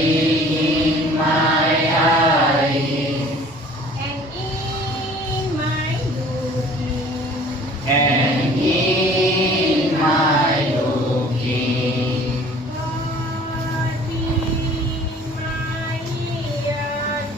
In my eyes and in my looking, and in my looking, God in my ears,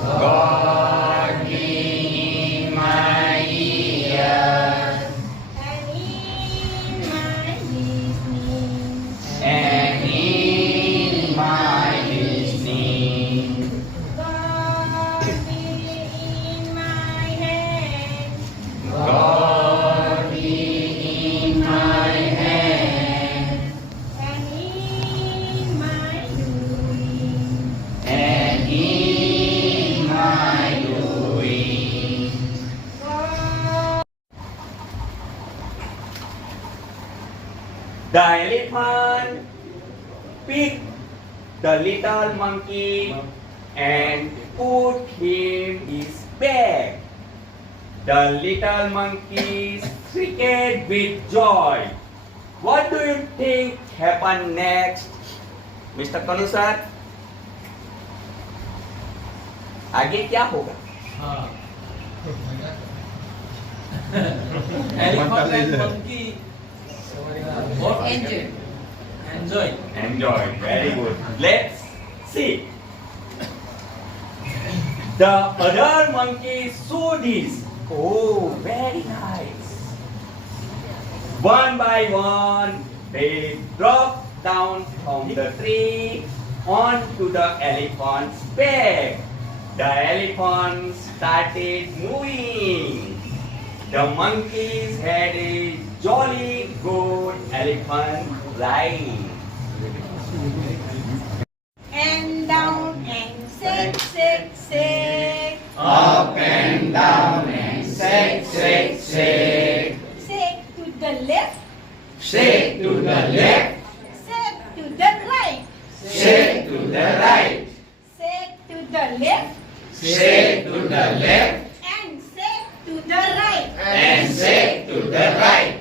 God in my ears, and in my listening, and in my listening, God in my hands, God in my hand, and in my doing, and in my doing. God. The elephant picked the little monkey and put him in his bag. The little monkey shrieked with joy. What do you think happened next, Mr. Kanu sir? आगे क्या होगा? हाँ elephant and monkey both enjoy. Enjoy. Very good. Let's see. The other monkey saw this. Oh, very nice. One by one, they dropped down from the tree onto the elephant's back. The elephant started moving. The monkeys had a jolly good elephant ride. And down and shake, shake, shake. Up and down and shake, shake, shake. Shake to the left, Shake to the left, shake to the right, shake to the right, shake to the left, shake to the left, and shake to the right. and shake to the right.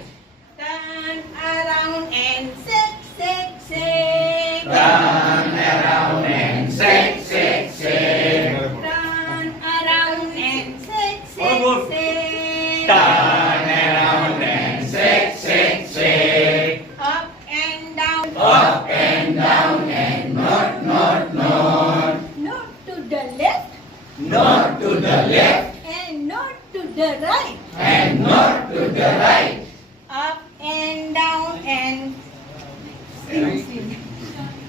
Turn around and shake, shake, shake. Turn around and shake, shake, shake. Turn around and shake, Almost. shake, shake. Turn around and shake, shake, shake. Up and down, Up and down and not, not, not. not to the left Not to the left and not to the right. and not to the right. Up and down and sing, sing.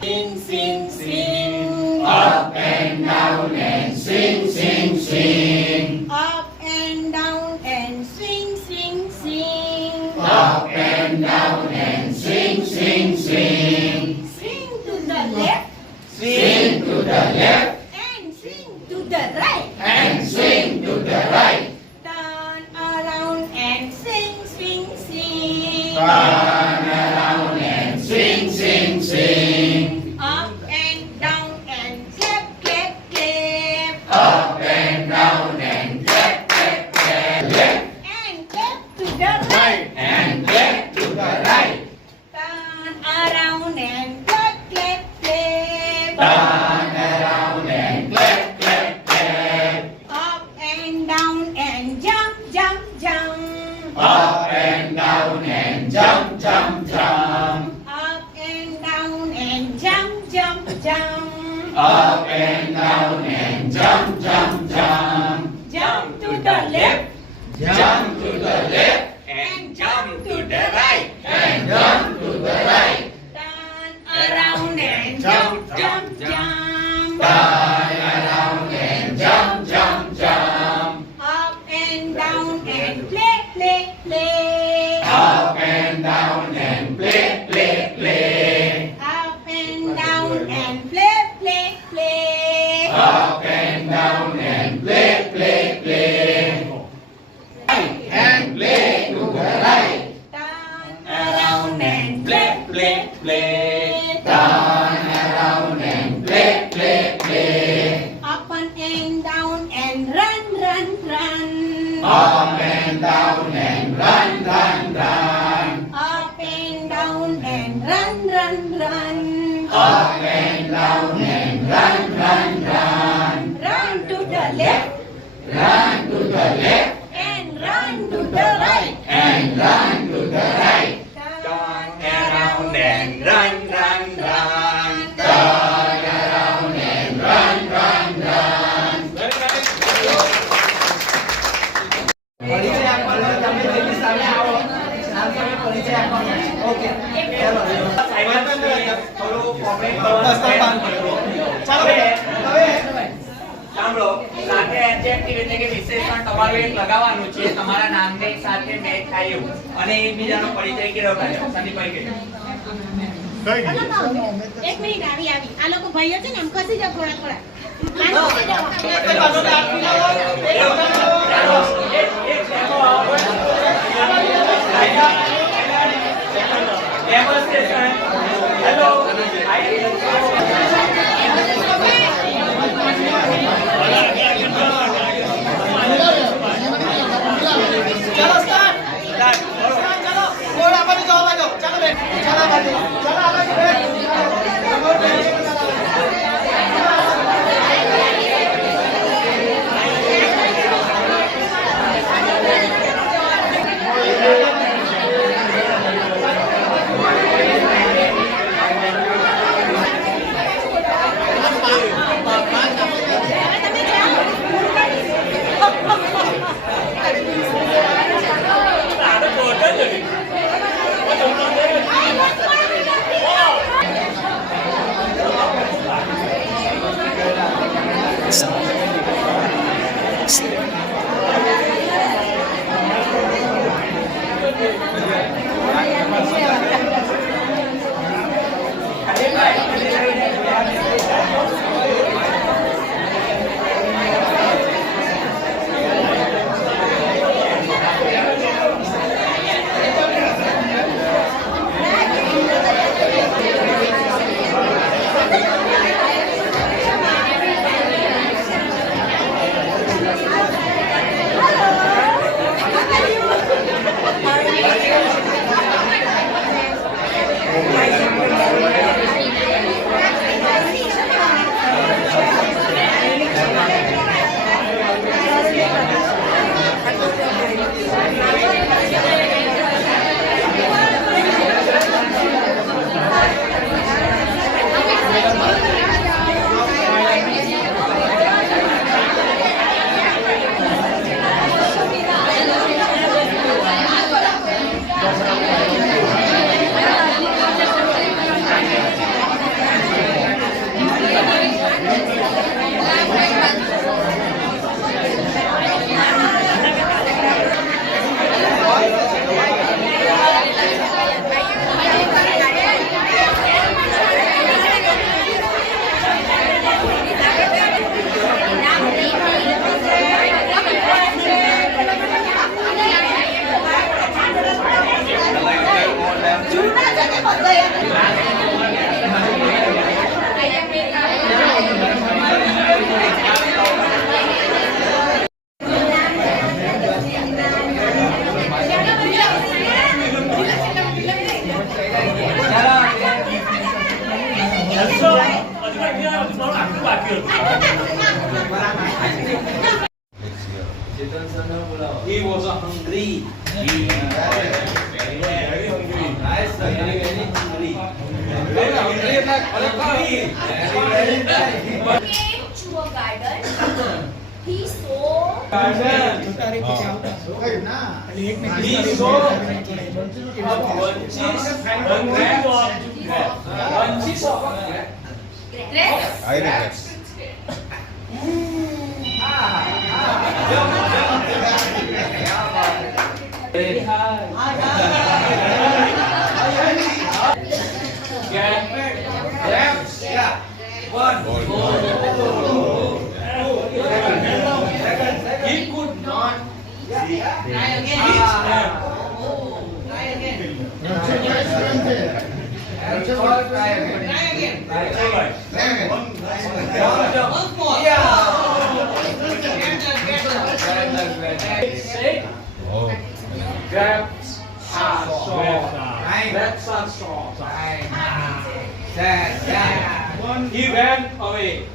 Sing, sing, sing. Up and down and sing, sing, sing. Up and down and swing, swing, swing. Up and down and sing, sing, sing. Swing to the left Swing to the left and swing to the right. and swing to the right. Turn around and swing, swing, swing. Turn around and swing, swing, swing. Up and down and clap, clap, clap. Up and down and clap, clap, clap. Left And clap to the right. and clap to the right. Turn around and clap, clap, clap. Turn around and clap, clap, clap. Up and down and jump, jump, jump. Up and down and jump, jump, jump. Up and down and jump, jump, jump. Up and down and jump, jump, jump. Jump to the left Jump to the left and jump to the right and jump to the right. turn around and jump, jump, jump. Turn around and jump, jump, jump. Up and down and play, play, play. Up and down and play, play, play. Up and down and play, play, play. Up and down and play, play, play. And play to the right. Turn around and play, Play, play, play. play. Turn around and play, play, play. Up and down and run, run, run. Up and down and run, run, run. Up and down and run, run, run. Up and down and તમારે એક લગાવવાનું છે તમારા નામની સાથે મેચ થાય એવું અને એકબીજાનો પરિચય કેળવવાનો સંદીપભાઈ કે એક મિનિટ આવી આ લોકો ભાઈઓ છે ને આમ ખસી જાવ થોડા થોડા હેલો ચલો સ્ટાર્ટ ચલો કોણ આ બાજુ જવા બાજુ ચાલો બેન ચાલો આ બાજુ ચાલો આ બાજુ બેન He was hungry. Very hungry. Nice. Very hungry. Very hungry. Came to a garden. He saw He saw bunches of grapes. Very high. Grapes. Yeah. One. He could not eat them. Grapes are soft. Grapes are soft. He went away.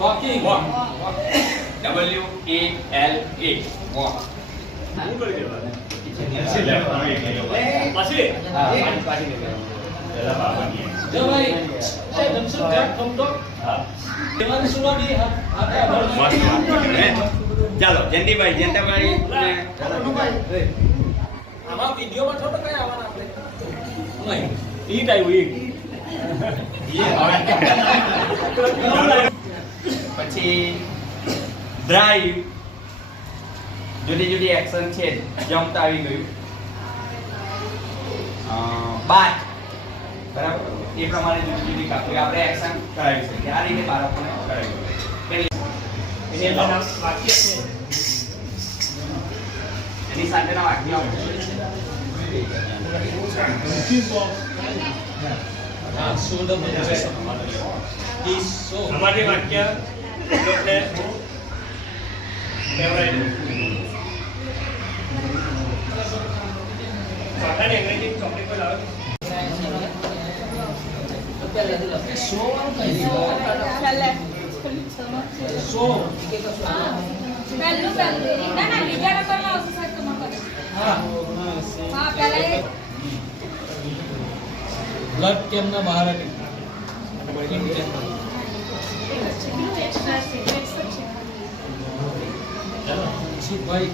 Walking. Walk. W-A-L-A. walk. ચાલો જયંતિભાઈ આમાં વિડિયોમાં છો તો કઈ આવવાના આપણે ઈટ આવ્યું પછી ડ્રાઈવ જુદી જુદી એક્શન છે જમ્પ આવી ગયું બાટ બરાબર એ પ્રમાણે જુદી જુદી કાપી આપણે એક્શન કરાવી શકીએ આ રીતે બાળકોને કરાવી એની અંદર વાક્ય છે એની સાથેના વાક્યો અમારે વાક્ય એટલે ફેવરાઇટ પાટાની અંગ્રેજી ચોકલેટ પર આવે ના ના બીજા નંબરમાં આવશે સાહેબ તમારે હા પહેલા બ્લડ કેમના બહાર ભાઈ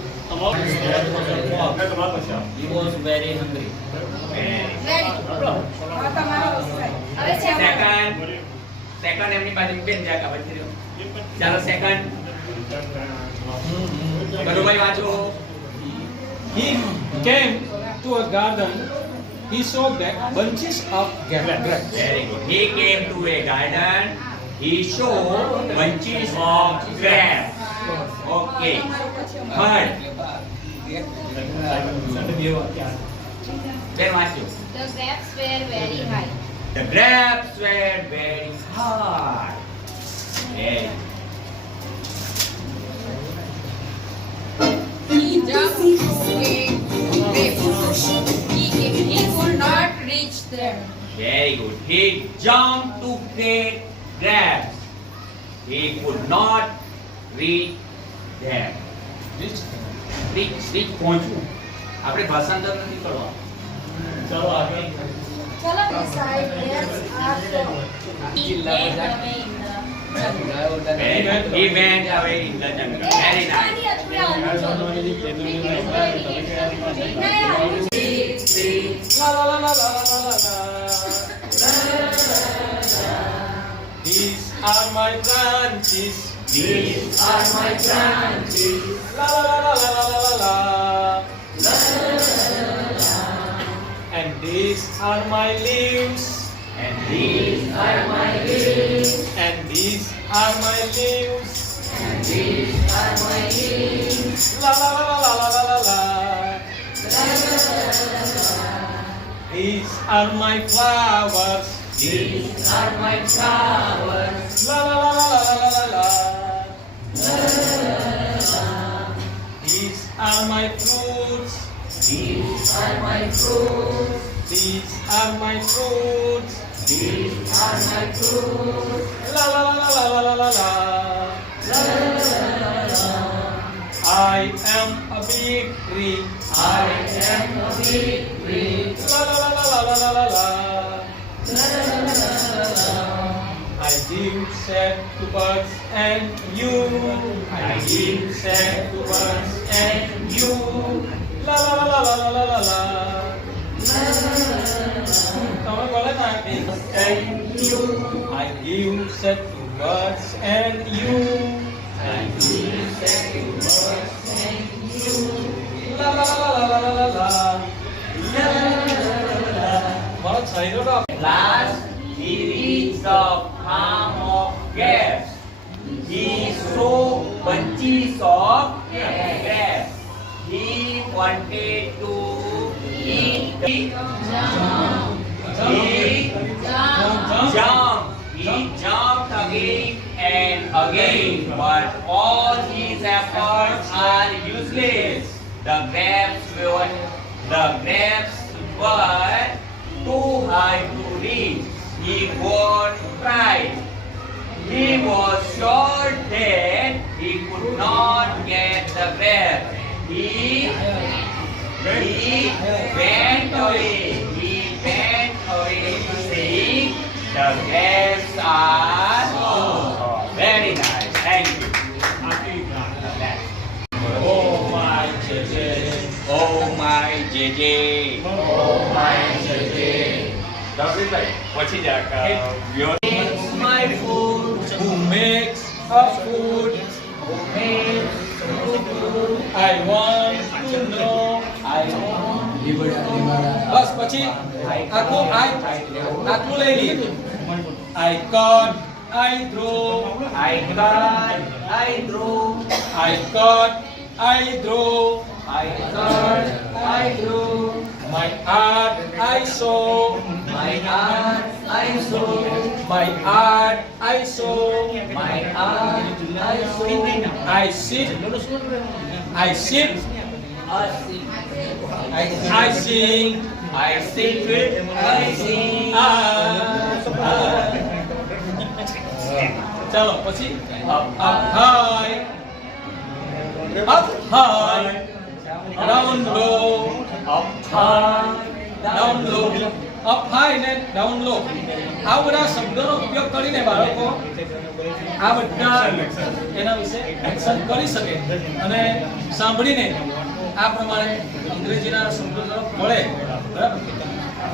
he was very hungry. Second એમની પાસે બેન જાગા પછી ચાલો સેકન્ડ કનુભાઈ વાંચો He came to a garden. He saw bunches of grapes. very good he came to a garden he saw bunches of grapes okay third then વાંચો The grapes were very high. the grapes were very hard very He jumped to grapes. He could not reach them. Very good. He jumped to get grabs. He could not reach them. Reach પહોંચવું. આપણે ભાષાંતર નથી કરવા. ચલો આગળ. Chalo, beside grapes are so. He went away in the jungle. He went away in the jungle. Very nice. La la la la la la la la. These are my branches. These are my branches. La la la la la la la la. And these are my leaves. And these are my leaves. And these are my leaves. And these are my leaves. La la la la la la la la. These are my flowers. These are my flowers. La la la la la la la la. These are my fruits. These are my fruits. These are my fruits. These are my fruits. La la la la la la la la. I am a big tree. I am a big tree. La la la la la la la la. I give shade to birds and you. I give shade to birds and you. La la la la la la la la. Kamu boleh tak? And you. I give shade to birds and you. I give shade to birds and you. La la la la la la la la. Malah saya dah. Last, he reached the farm of grapes. He saw bunches of grapes. He wanted to eat the He jumped again and again, but all his efforts are useless. The grapes were too high to reach. He got pride. He was sure that he could not get the breath. He went away. He went away, saying, the grapes are gone. Very nice. Thank you. Next. Oh my JJ. Oh my JJ. Oh my JJ. પછી જા It's my food. Who makes a food? Who makes good food? I want to know. I want. બસ પછી આખું લઈ લઈએ. I caught, I throw. I cut, I throw. I caught, I throw. I cut, I throw. My art I saw. My art I saw. My art I saw. My art I saw. I sit. I sit. I sing. I sing. I sing. ચાલો પછી up high, up high, down low, Up high, down low, up high ને down low. આ બધા શબ્દોનો ઉપયોગ કરીને બાળકો આ બધા એના વિશે એક્શન કરી શકે અને સાંભળીને આ પ્રમાણે અંગ્રેજીના શબ્દો તરફ વળે. બરાબર.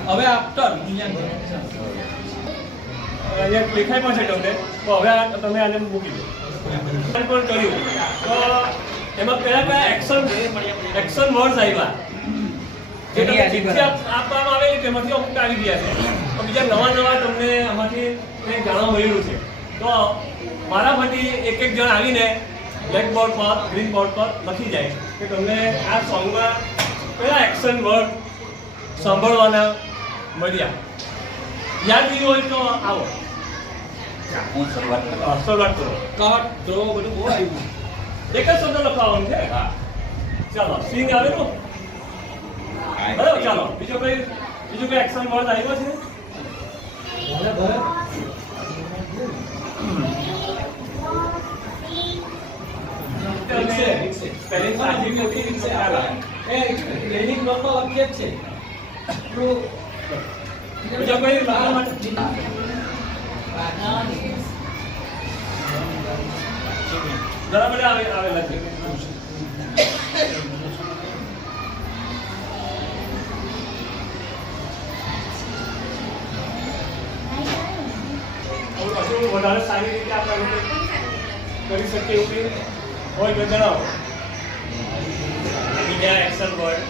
હવે આફ્ટર મૂલ્યાંકન અહીંયા લેખાય પણ છે તમને તો હવે તમે આને મૂકી દો પણ કર્યું તો એમાં કયા એક્શન વર્ડ્સ આવ્યા જે તમને ચિઠ્ઠી આપવામાં આવેલી તેમાંથી અમુક આવી ગયા છે તો બીજા નવા તમને આમાંથી કંઈક જાણવા મળ્યું છે તો મારામાંથી એક જણ આવીને બ્લેક બોર્ડ પર ગ્રીન બોર્ડ પર લખી જાય કે તમને આ સોંગમાં કયા એક્શન વર્ડ સાંભળવાના મળ્યા. યાદ કર્યું હોય તો આવો હું શરૂઆત કરું. શરૂઆત કરો. કટ થ્રો બધું બહુ આવ્યું. એક જ શબ્દ લખવાનું છે. હા. ચાલો સિંગ આવેલું બરાબર. ચાલો બીજો કઈ એક્શન વર્ડ આવ્યો છે. સ્પેલિંગ સાચી નથી વિશે આવે એ ટ્રેનિંગ નોટમાં વાક્ય જ છે. બીજો કઈ લખવા માટે ઘણા બધા આવેલા છે. હજુ વધારે સારી રીતે આપણે કરી શકીએ એવું હોય તો જણાવો. બીજા એક્શન વર્ડ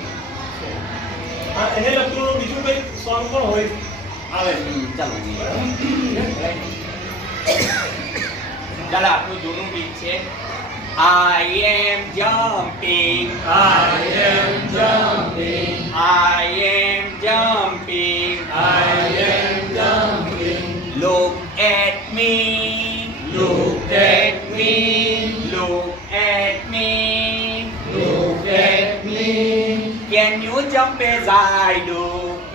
હા એને લગતું બીજું કંઈક સોંગ પણ હોય આવે છે. ચાલો ચાલો આપણું જૂનું ગીત છે I am jumping, I am jumping, I am jumping, I am jumping. look at me, Look at me, look at me, look at me. can you jump as I do?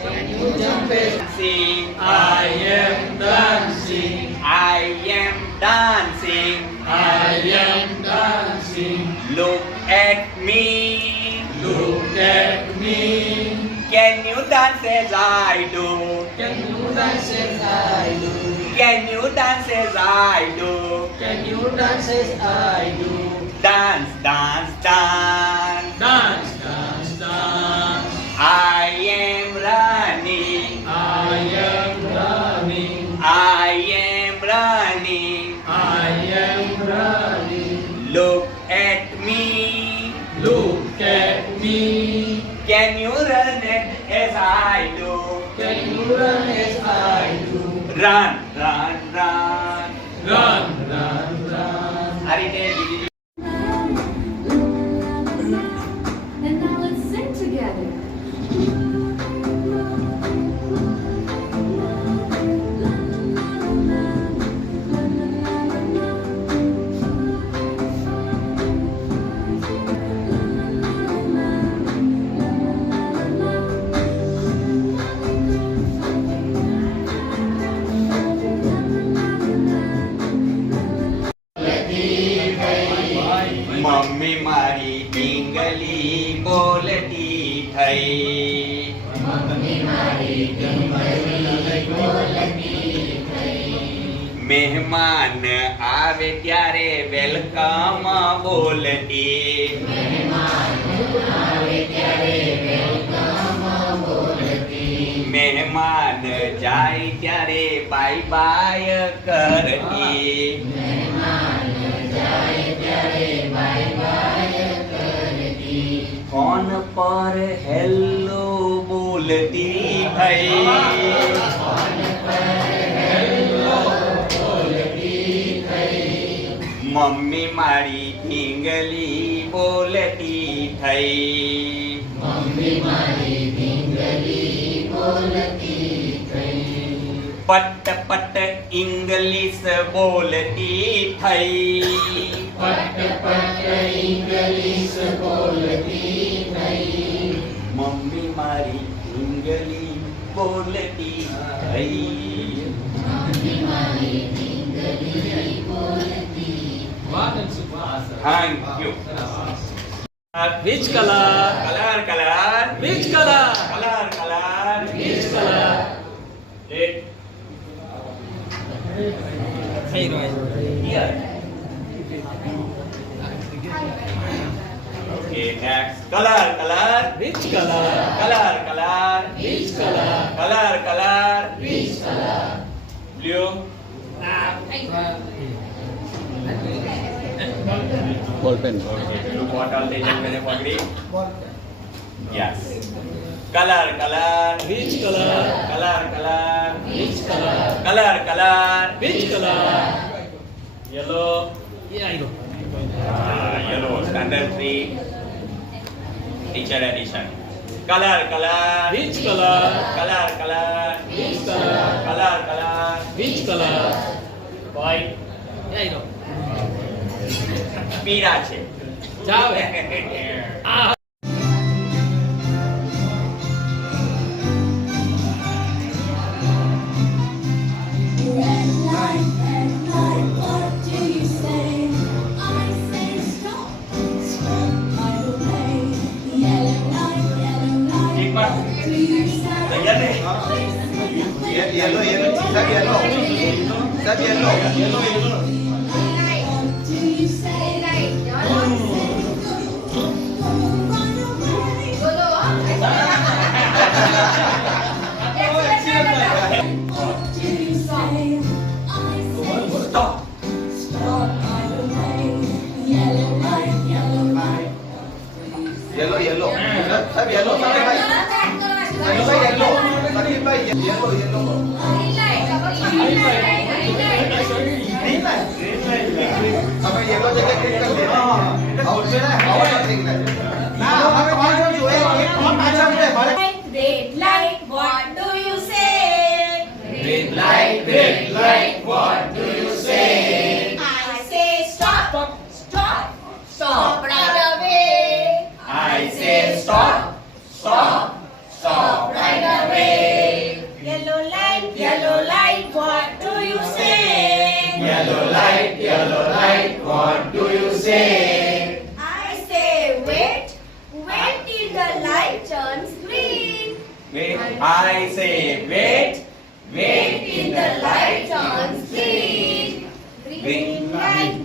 Can you jump it? Sing, I am dancing, I am dancing, I am dancing. look at me, Look at me. can you dance as I do? Can you dance as I do? Can you dance as I do? Can you dance as I do? Dance, dance, dance. Dance, dance, dance. I am running, I am running, I am running. I am running. Look at me. Look at me. Can you run as I do? Can you run as I do? Run, run, run. Run, run, run. આ રીતે બીજી And now let's sing together. Mummy મારી ઢીંગલી બોલતી થઈ. મહેમાન આવે ત્યારે વેલકમ બોલતી. મહેમાન જાય ત્યારે બાય બાય કરતી. ફોન પર હેલો બોલતી થઈ. મમ્મી મારી ઢીંગલી બોલતી થઈ. પટ પટ ઇંગ્લિશ બોલતી થઈ. મમ્મી મારી ઢીંગલી બોલતી થઈ. Thank you. Which color? Color, color. Which color? Color, color. Which color? Red. Here. Okay, next. Color, color. Which color? Color, color. Which color? Color, color. Which color? Blue. Ball pen Okay, blue bottle they just मैंने पकड़ी. Yes. Color, color. Which color? Color, color. Which color? Color, color. Which color? Yellow. Yeah, I know. Yellow. Standard 3. Teacher edition. Color, color. Which color? Color, color. Which color? Color, color. Which color? White. Yeah, I know. પીળા છે. જાવ આ Red light, what do you say? I say stop, stop right away. Yellow light, એક વાર what do you say? તૈયાર ને? Yellow yellow સબ yellow સબ yellow What do you say? What do you say? I say Stop. stop right away. Yellow light, yellow yellow સબ yellow સબ ભાઈ yellow સબ ભાઈ યેલો યેલો હવે યેલો જગ્યા ક્લિક કરી દે આઉટ છે ને આઉટ થઈ ગયા ના હવે પાછળ જોઈએ એક પાછળ છે મારે red light, what do you say? red light, what do you say? I say stop, stop, stop right away. I say stop. Stop. Stop right away. Yellow light, what do you say? Yellow light, what do you say? I say wait, wait till the light turns green. Wait. I say wait. Wait till the light turns green.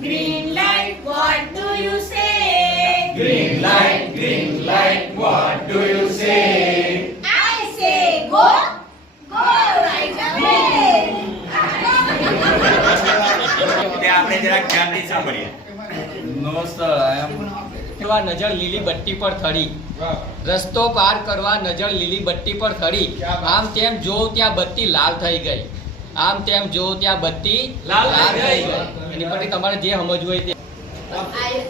Green light, what do you say? Green light, what do you say? I say go, go right away. તે આપણે જરાક ધ્યાનથી સાંભળીએ. કરવા નજર લીલી બત્તી પર ખડી, રસ્તો પાર કરવા નજર લીલી બત્તી પર ખડી, આમ તેમ જોઉં ત્યાં બત્તી લાલ થઈ ગઈ, આમ તેમ જોઉં ત્યાં બત્તી લાલ થઈ ગઈ. એની પરથી તમારે જે સમજવું હોય તે.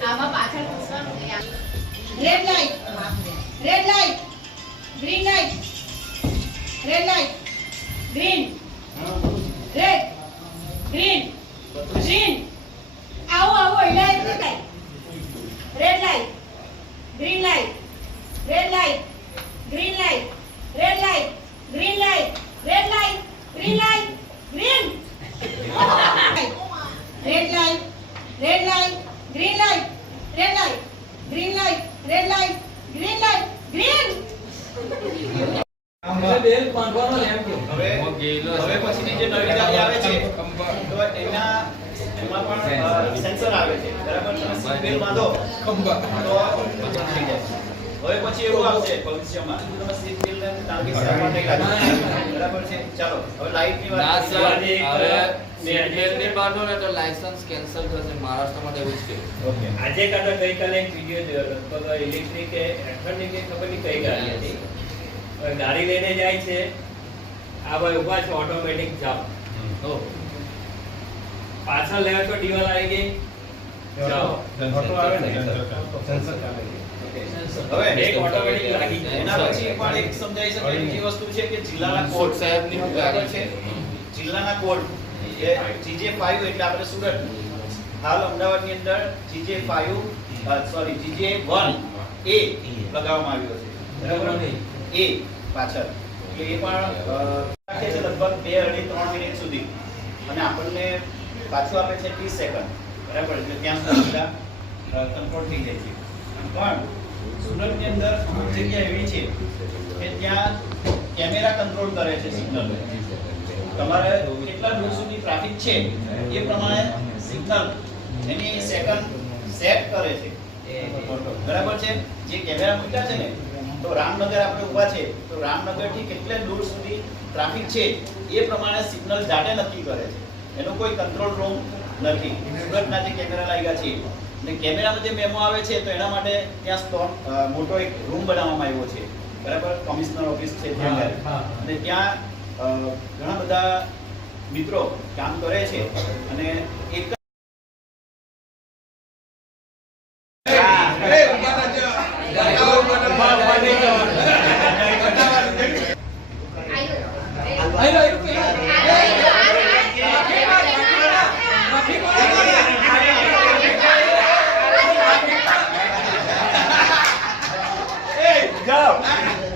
આમાં પાછળ પૂછવાનું red light, green light, red light, green, red, green, green. આવો એટલે red light, green light, red light, green light, red light, green light, red light, green light, green. Red light, green light, red light, green light, red light, green light, green. એટલે બેલ બાંધવાનો ને એમ કહું. હવે પછીની જે નવી ગાડી આવે છે તો એમાં પણ સેન્સર આવે છે બરાબર તમે સીટ બેલ્ટ બાંધો તો થઈ જાય. હવે પછી એવું આવશે ભવિષ્યમાં તમે સીટ બેલ્ટ ને તાંગી સાઈડમાં નહીં લાગે બરાબર છે. ચાલો હવે લાઈટ ની વાત લાયસન્સ કેન્સલ થશે મહારાષ્ટ્રમાં એવું જ છે. ઓકે આજે કાં તો ગઈકાલે એક વિડીયો જોયો લગભગ ઇલેક્ટ્રિક કે એક્સરની કે ખબર નહીં કઈ ગાડી હતી. હવે ગાડી લઈને જાય છે, આ ભાઈ ઊભા છે ઓટોમેટિક જાઓ. પાછળ લેવા તો દિવાલ આવી ગઈ જાઓ. હવે એક ઓટોમેટિક લાગી જાય. એના પછી પણ એક સમજાઈ શકાય બીજી વસ્તુ છે કે જિલ્લાના કોડ સાહેબની શું બરાબર ગાડી છે. જિલ્લાના કોડ એ GJ5 એટલે આપણે સુરત હાલ અમદાવાદની અંદર GJ5 સોરી GJ1 A લગાવવામાં આવ્યો છે બરાબર ને A પાછળ એટલે એ પણ રાખે છે લગભગ 2-2.5-3 મિનિટ સુધી અને આપણને પાછું આપે છે 30 સેકન્ડ બરાબર એટલે ત્યાં સુધી કંટ્રોલ થઈ જાય છે. પણ સુરતની અંદર અમુક જગ્યા એવી છે કે ત્યાં કેમેરા કંટ્રોલ કરે છે સિગ્નલ. તમારે કેટલા દૂર સુધી ટ્રાફિક છે એ પ્રમાણે સિગ્નલ એની સેકન્ડ સેટ કરે છે બરાબર છે. જે કેમેરા મૂક્યા છે ને તો રામનગર આપણે ઊભા છે તો રામનગર થી કેટલે દૂર સુધી ટ્રાફિક છે એ પ્રમાણે સિગ્નલ જાતે નક્કી કરે છે. એનો કોઈ કંટ્રોલ રૂમ નથી. સુરતના જે કેમેરા લાગ્યા છે અને કેમેરામાં જે મેમો આવે છે તો એના માટે ત્યાં મોટો એક રૂમ બનાવવામાં આવ્યો છે બરાબર. કમિશનર ઓફિસ છે ત્યાં અને ત્યાં ઘણા બધા મિત્રો કામ કરે છે અને એક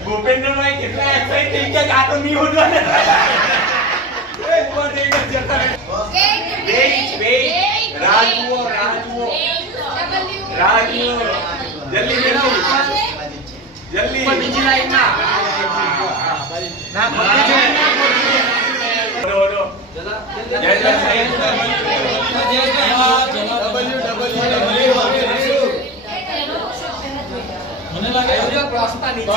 ભૂપેન્દ્રભાઈ કેટલા એક્સાઇટ થઈ ગયા આ તો નહીં હોડવાના. જલ્દી મેળવું જલ્દી બીજી લાઈન ના મને લાગે ક્રોસમાં નીચે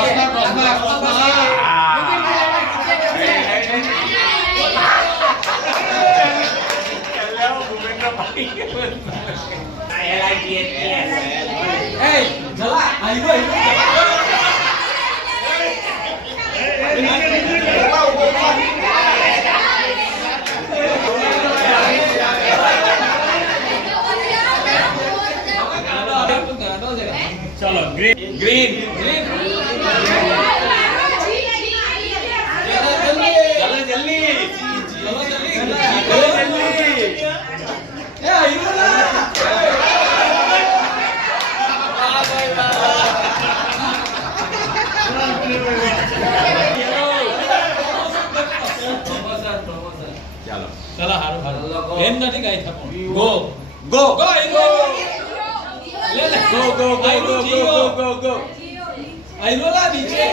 ચલો ગ્રીન ગ્રીન ચલો જલ્દી ચલો હારું હારું એમ નથી કાઈ થતું. ગો ગો ગો આઈરો લે લે go go go go go go go આઈરો લા નીચે